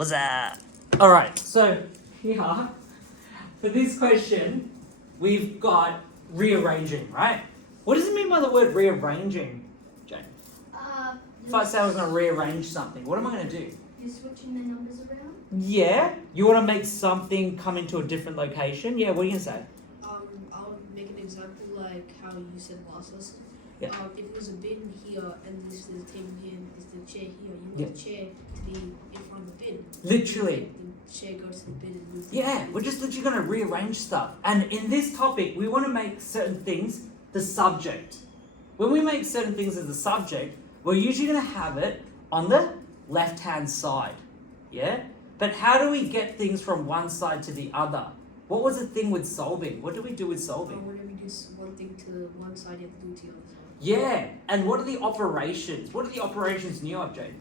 What's that? Alright, so here, for this question, we've got rearranging, right? What does it mean by the word rearranging, Jane? If I say I was going to rearrange something, what am I going to do? You're switching the numbers around? Yeah, you want to make something come into a different location? Yeah, what are you going to say? I'll make an example like how you said last lesson. Yeah. If there's a bin here and this is the table here and there's the chair here, you want Yeah. the chair to be in front of the bin. Literally. The chair goes to the bin and moves. Yeah, we're just literally going to rearrange stuff. And in this topic, we want to make certain things the subject. When we make certain things as the subject, we're usually going to have it on the left-hand side. Yeah? But how do we get things from one side to the other? What was the thing with solving? What do we do with solving? Whenever you do one thing to one side, you have to do it to the other side. Yeah, and what are the operations? What are the operations in your object?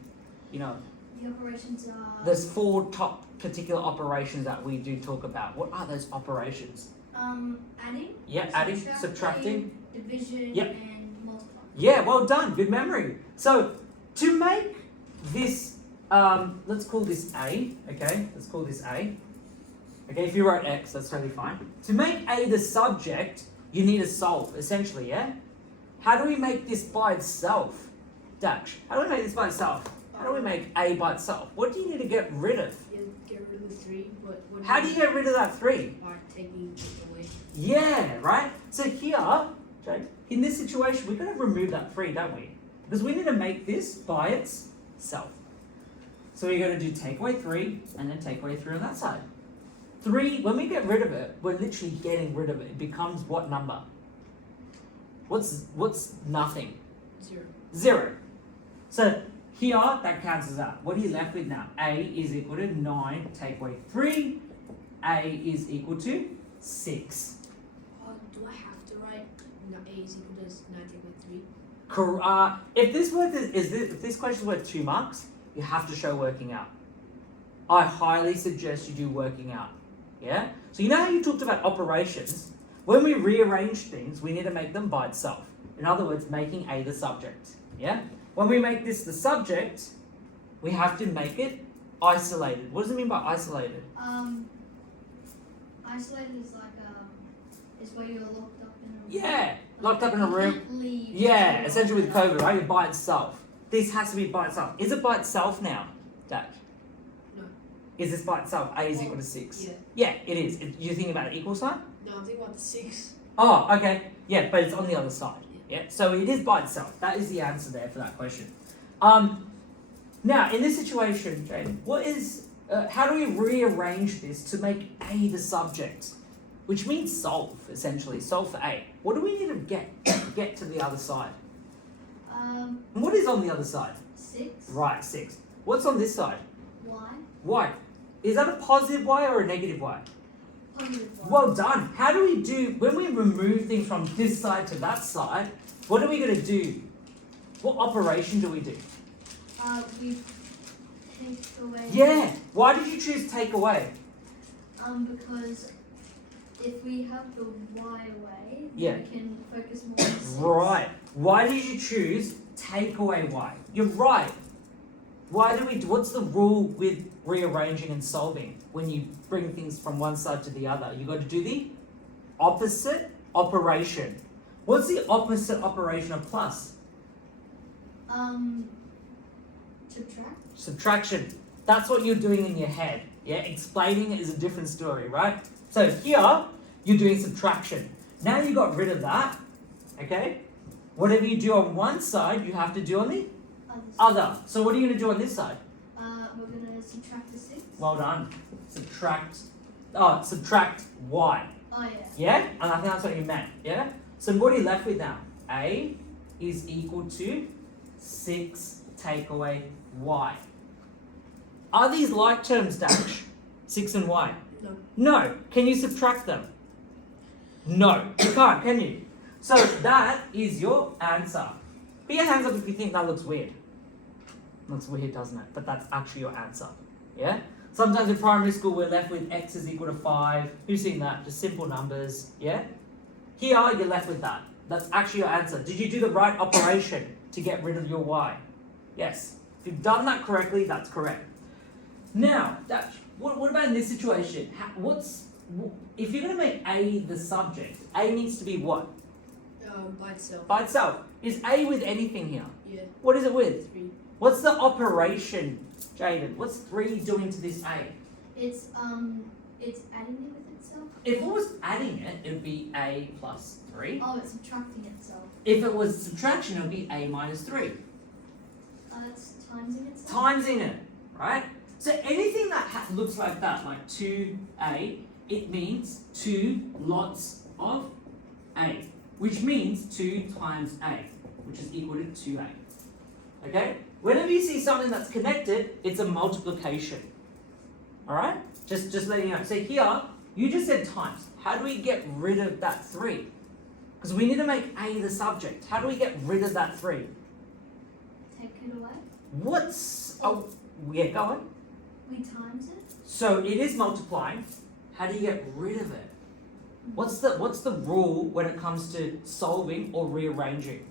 You know, The operations are there's 4 top particular operations that we do talk about. What are those operations? adding, Yeah, adding, subtracting. division, Yep. and multiplying. Yeah, well done. Good memory. So, to make this, let's call this A, okay? Let's call this A. Okay, if you wrote X, that's totally fine. To make A the subject, you need to solve, essentially, yeah? How do we make this by itself? Dash. How do we make this by itself? How do we make A by itself? What do you need to get rid of? You get rid of the 3, but what How do you get rid of that 3? by taking it away? Yeah, right? So here, Jake, in this situation, we've got to remove that 3, don't we? Because we need to make this by itself. So we're going to do take away 3, and then take away 3 on that side. 3, when we get rid of it, we're literally getting rid of it. It becomes what number? What's nothing? 0. 0. So here, that cancels out. What are you left with now? A is equal to 9, take away 3. A is equal to 6. Do I have to write A is equal to 9 take away 3? If this question is worth 2 marks, you have to show working out. I highly suggest you do working out. Yeah? So you know how you talked about operations? When we rearrange things, we need to make them by itself. In other words, making A the subject. Yeah? When we make this the subject, we have to make it isolated. What does it mean by isolated? Isolated is like is where you're locked up in a Yeah, locked up in a room. Can't leave. Yeah, essentially with COVID, right? You're by itself. This has to be by itself. Is it by itself now, Dash? No. Is this by itself? A is equal to 6. Yeah. Yeah, it is. You're thinking about an equal sign? No, I'm thinking about the 6. Oh, okay. Yeah, but it's on the other side. Yeah, so it is by itself. That is the answer there for that question. Now, in this situation, Jane, how do we rearrange this to make A the subject? Which means solve, essentially. Solve for A. What do we need to get to the other side? And what is on the other side? 6. Right, 6. What's on this side? Y. Y. Is that a positive Y or a negative Y? Positive Y. Well done. How do we do, when we remove things from this side to that side, what are we going to do? What operation do we do? We take away. Yeah. Why did you choose take away? Because if we have the Y away, Yeah. we can focus more on 6. Right. Why did you choose take away Y? You're right. What's the rule with rearranging and solving? When you bring things from one side to the other, you got to do the opposite operation. What's the opposite operation of plus? Subtract. Subtraction. That's what you're doing in your head. Yeah, explaining it is a different story, right? So here, you're doing subtraction. Now you got rid of that, okay? Whatever you do on one side, you have to do on the other. So what are you going to do on this side? We're gonna subtract the 6. Well done. Subtract Y. Oh yeah. Yeah? And I think that's what you meant, yeah? So what are you left with now? A is equal to 6 take away Y. Are these like terms, Dash? 6 and Y? No. No. Can you subtract them? No. You can't, can you? So that is your answer. Put your hands up if you think that looks weird. Looks weird, doesn't it? But that's actually your answer. Yeah? Sometimes in primary school we're left with x is equal to 5. Who's seen that? Just simple numbers. Yeah? Here you're left with that. That's actually your answer. Did you do the right operation to get rid of your y? Yes. If you've done that correctly, that's correct. Now, Dutch, what about in this situation? If you're going to make A the subject, A needs to be what? By itself. By itself. Is A with anything here? Yeah. What is it with? 3. What's the operation, Jaden? What's 3 doing to this A? It's adding it with itself. If it was adding it, it would be A plus 3. Oh, it's subtracting itself. If it was subtraction, it would be A minus 3. That's timesing itself. Timesing it, right? So anything that looks like that, like 2A, it means 2 lots of A, which means 2 times A, which is equal to 2A. Okay? Whenever you see something that's connected, it's a multiplication. Alright? Just letting you know. So here, you just said times. How do we get rid of that 3? Because we need to make A the subject. How do we get rid of that 3? Take it away. Yeah, go on. We times it. So it is multiplying. How do you get rid of it? What's the rule when it comes to solving or rearranging?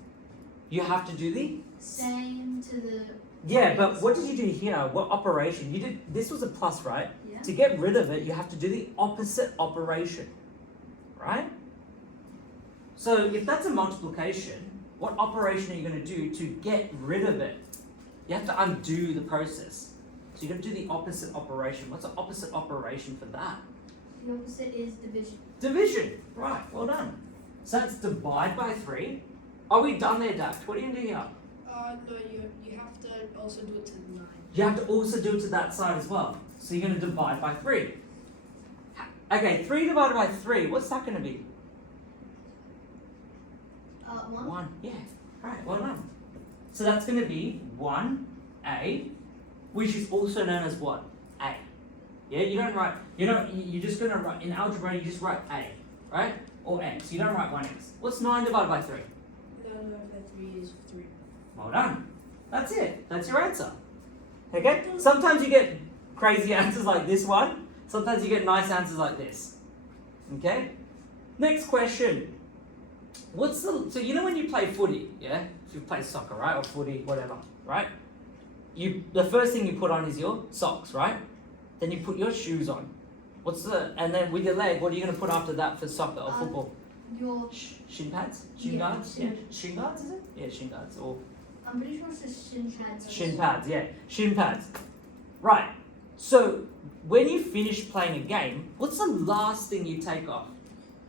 You have to do the Same to the. yeah, but what did you do here? What operation? You did this was a plus, right? Yeah. To get rid of it, you have to do the opposite operation, right? So if that's a multiplication, what operation are you going to do to get rid of it? You have to undo the process. So you're going to do the opposite operation. What's the opposite operation for that? The opposite is division. Division. Right, well done. So that's divide by 3. Are we done there, Dax? What are you going to do here? No, you have to also do it to 9. You have to also do it to that side as well. So you're going to divide by 3. Okay, 3 divided by 3, what's that going to be? 1. 1. Yeah, right, well done. So that's going to be 1A, which is also known as what? A. Yeah, you don't write, you're just going to write, in algebra you just write A, right? Or X, you don't write 1X. What's 9 divided by 3? 9 divided by 3 is 3. Well done. That's it. That's your answer. Okay? Sometimes you get crazy answers like this one. Sometimes you get nice answers like this. Okay? Next question. So you know when you play footy, yeah? If you play soccer, right? Or footy, whatever, right? The first thing you put on is your socks, right? Then you put your shoes on. And then with your leg, what are you going to put after that for soccer or football? Your. Shin pads? Shin guards? Yeah. Shin guards, is it? Yeah, shin guards. Or I'm pretty sure it's shin pads. shin pads, yeah. Shin pads. Right. So when you finish playing a game, what's the last thing you take off?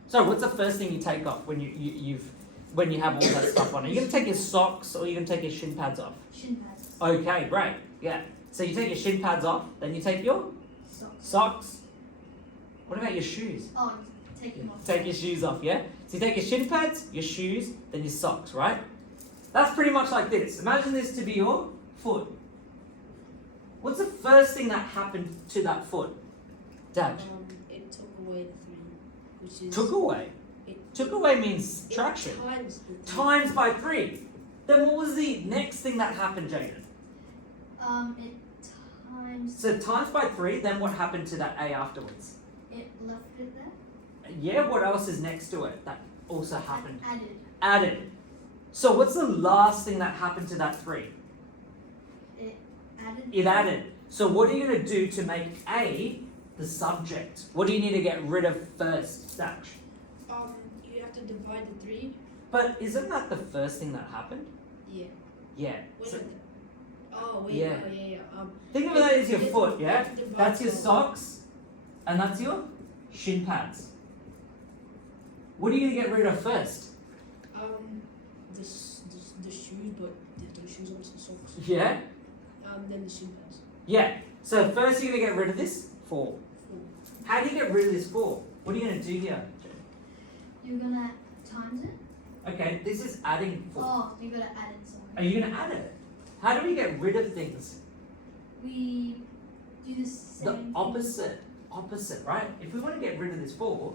So what's the first thing you take off when when you have all that stuff on? Are you going to take your socks or are you going to take your shin pads off? Shin pads. Okay, great. Yeah. So you take your shin pads off, then you take your socks. What about your shoes? Oh, take them off. Take your shoes off, yeah? So you take your shin pads, your shoes, then your socks, right? That's pretty much like this. Imagine this to be your foot. What's the first thing that happened to that foot? Dad? It took away the 3, which is... Took away? Took away means subtraction. Times the 3. Times by 3. Then what was the next thing that happened, Jaden? It times. So times by 3, then what happened to that A afterwards? It left it there. Yeah, what else is next to it that also happened? Added. Added. So what's the last thing that happened to that 3? It added. It added. So what are you going to do to make A the subject? What do you need to get rid of first, Satch? You have to divide the 3. But isn't that the first thing that happened? Yeah. Yeah. Wait So a minute. Oh, wait. Yeah. Oh, yeah. think of that as your foot, yeah? Divide That's your the- socks, and that's your shin pads. What are you going to get rid of first? The shoes, but the shoes also socks. Yeah? Then the shin pads. Yeah. So first you're going to get rid of this 4. How do you get rid of this 4? What are you going to do here? You're gonna times it. Okay, this is adding 4. Oh, you gotta add it. Sorry. Are you going to add it? How do we get rid of things? We do the same. The thing. opposite, right? If we want to get rid of this 4,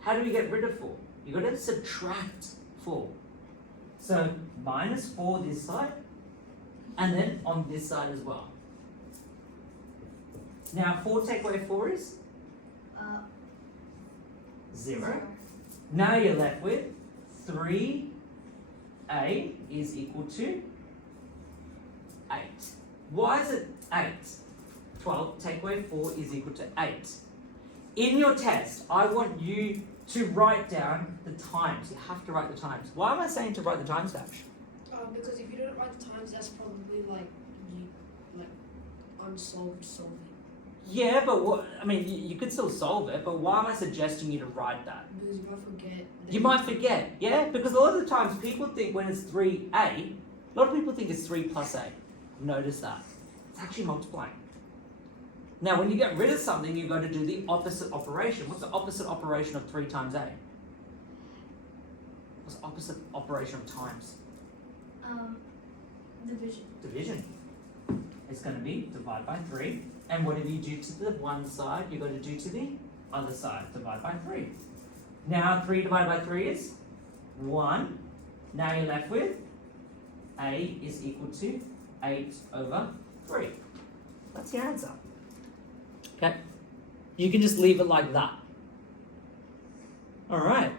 how do we get rid of 4? You've got to subtract 4. So minus 4 this side, and then on this side as well. Now 4 take away 4 is? 0. Now you're left with 3A is equal to 8. Why is it 8? 12 take away 4 is equal to 8. In your test, I want you to write down the times. You have to write the times. Why am I saying to write the times down? Because if you don't write the times, that's probably unsolved solving. Yeah, but what, I mean, you could still solve it, but why am I suggesting you to write that? Because you might forget. You might forget, yeah? Because a lot of the times people think when it's 3a, a lot of people think it's 3 plus a. Notice that. It's actually multiplying. Now, when you get rid of something, you've got to do the opposite operation. What's the opposite operation of 3 times a? What's the opposite operation of times? Division. Division. It's going to be divide by 3. And whatever you do to the one side, you've got to do to the other side. Divide by 3. Now 3 divided by 3 is 1. Now you're left with a is equal to 8 over 3. That's your answer. Okay? You can just leave it like that. Alright.